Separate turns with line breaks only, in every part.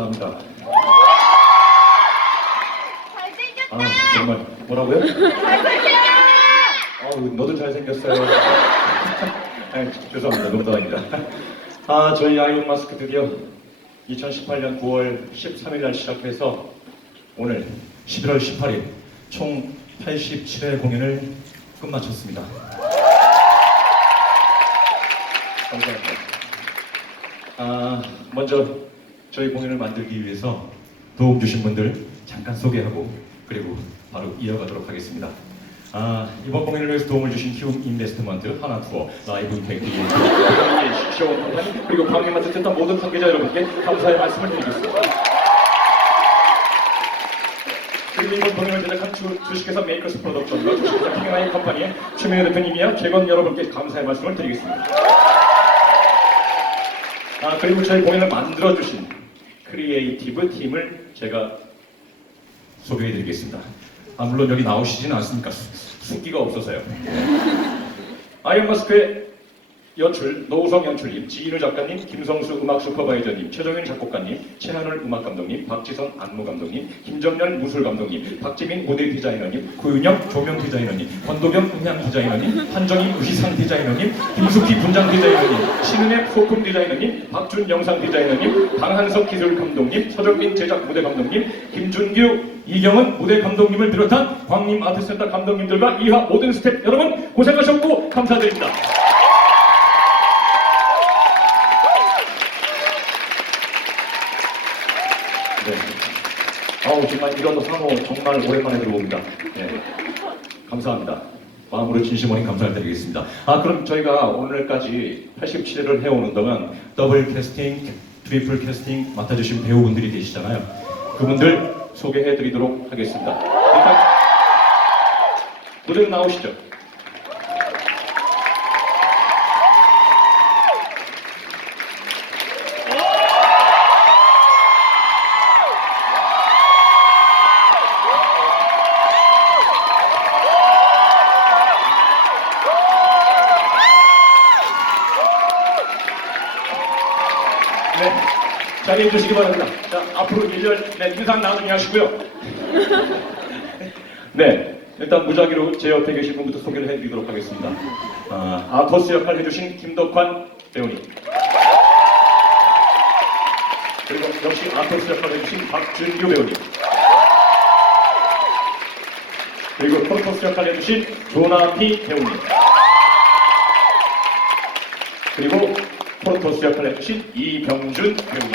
감사합니다. 아,
잘생겼다.
정말 뭐라고요?
잘생겼다.
아우, 너도 잘생겼어요. 아니, 죄송합니다. 농담입니다. 아, 저희 아이온 마스크 드디어 2018년 9월 13일 날 시작해서 오늘 11월 18일 총 87회 공연을 끝마쳤습니다. 감사합니다. 아, 먼저 저희 공연을 만들기 위해서 도움 주신 분들 잠깐 소개하고 그리고 바로 이어가도록 하겠습니다. 아, 이번 공연을 위해서 도움을 주신 키움 인베스트먼트, 하나투어, 라이브 임팩트, 그리고 방해마트 센터 모든 관계자 여러분께 감사의 말씀을 드리겠습니다. 이번 공연을 제작한 주, 주식회사 메이커스 프로덕션과 주식회사 킹라인 컴퍼니의 최명현 대표님이야 객원 여러분께 감사의 말씀을 드리겠습니다. 아 그리고 저희 공연을 만들어주신 크리에이티브 팀을 제가 소개해 드리겠습니다. 아 물론 여기 나오시지는 않습니까? 수- 숙기가 없어서요. 아이언 마스크의 연출 노우성 연출님, 지인우 작가님, 김성수 음악 슈퍼바이저님, 최정윤 작곡가님, 최한울 음악 감독님, 박지선 안무 감독님, 김정열 무술 감독님, 박지민 모델 디자이너님, 구윤영 조명 디자이너님, 권도경 음향 디자이너님, 한정희 의상 디자이너님, 김숙희 분장 디자이너님, 신은혜 소품 디자이너님, 박준 영상 디자이너님, 방한석 기술 감독님, 서정민 제작 무대 감독님, 김준규 이경은 무대 감독님을 비롯한 광림 아트센터 감독님들과 이하 모든 스태프 여러분 고생하셨고 감사드립니다. 네. 아우 정말 이런 상호 정말 오랜만에 들어옵니다. 네. 감사합니다. 마음으로 진심 어린 감사를 드리겠습니다. 아 그럼 저희가 오늘까지 87회를 해오는 동안 더블 캐스팅, 트리플 캐스팅 맡아주신 배우분들이 계시잖아요. 그분들 소개해드리도록 하겠습니다. 일단 무대로 나오시죠. 자리해 주시기 바랍니다. 자, 앞으로 1년 네, 인상 나누기 하시고요. 네. 일단 무작위로 제 옆에 계신 분부터 소개를 해드리도록 하겠습니다. 아, 아토스 역할 해주신 김덕환 배우님. 그리고 역시 아토스 역할 해주신 박준규 배우님. 그리고 프로토스 역할 해주신 조나피 배우님. 프로토스 역할을 해주신 이병준 배우님.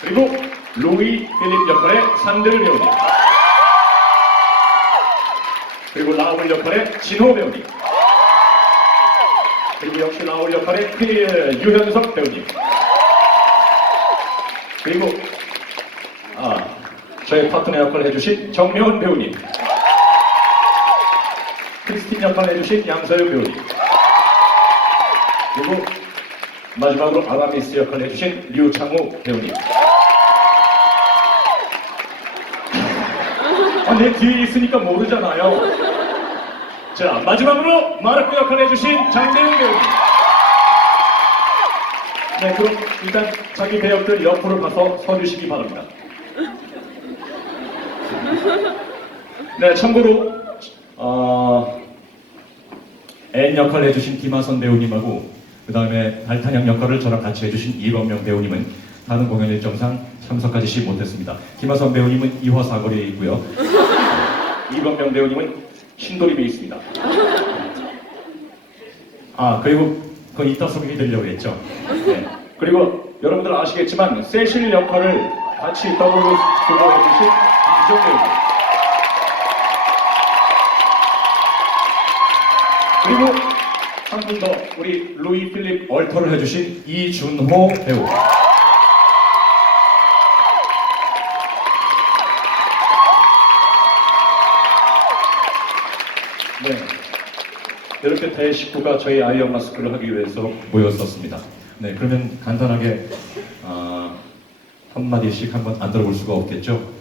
그리고 루이 필립 역할의 산들 배우님. 그리고 라울 역할의 진호 배우님. 그리고 역시 라울 역할의 피- 유현석 배우님. 그리고 아 저의 파트너 역할을 해주신 정려원 배우님. 크리스틴 역할을 해주신 양서영 배우님 그리고 마지막으로 아라미스 역할을 해주신 류창우 배우님. 아, 내 뒤에 있으니까 모르잖아요. 자, 마지막으로 마르크 역할을 해주신 장재훈 배우님. 네, 그럼 일단 자기 배역들 옆으로 가서 서주시기 바랍니다. 네, 참고로, 어, 앤 역할을 해주신 김하선 배우님하고 그 다음에 발탄형 역할을 저랑 같이 해주신 이범명 배우님은 다른 공연 일정상 참석하지 못했습니다. 김하선 배우님은 이화 사거리에 있고요. 이범명 배우님은 신도림에 있습니다. 아 그리고 그건 이따 소개해드리려고 했죠. 네. 그리고 여러분들 아시겠지만 세실 역할을 같이 더블로 수고해주신 이정 배우님. 그리고 한 분 더 우리 루이 필립 얼터를 해주신 이준호 배우. 네. 이렇게 대식구가 저희 아이언 마스크를 하기 위해서 모였었습니다. 네, 그러면 간단하게 아, 한마디씩 한번 안 들어볼 수가 없겠죠.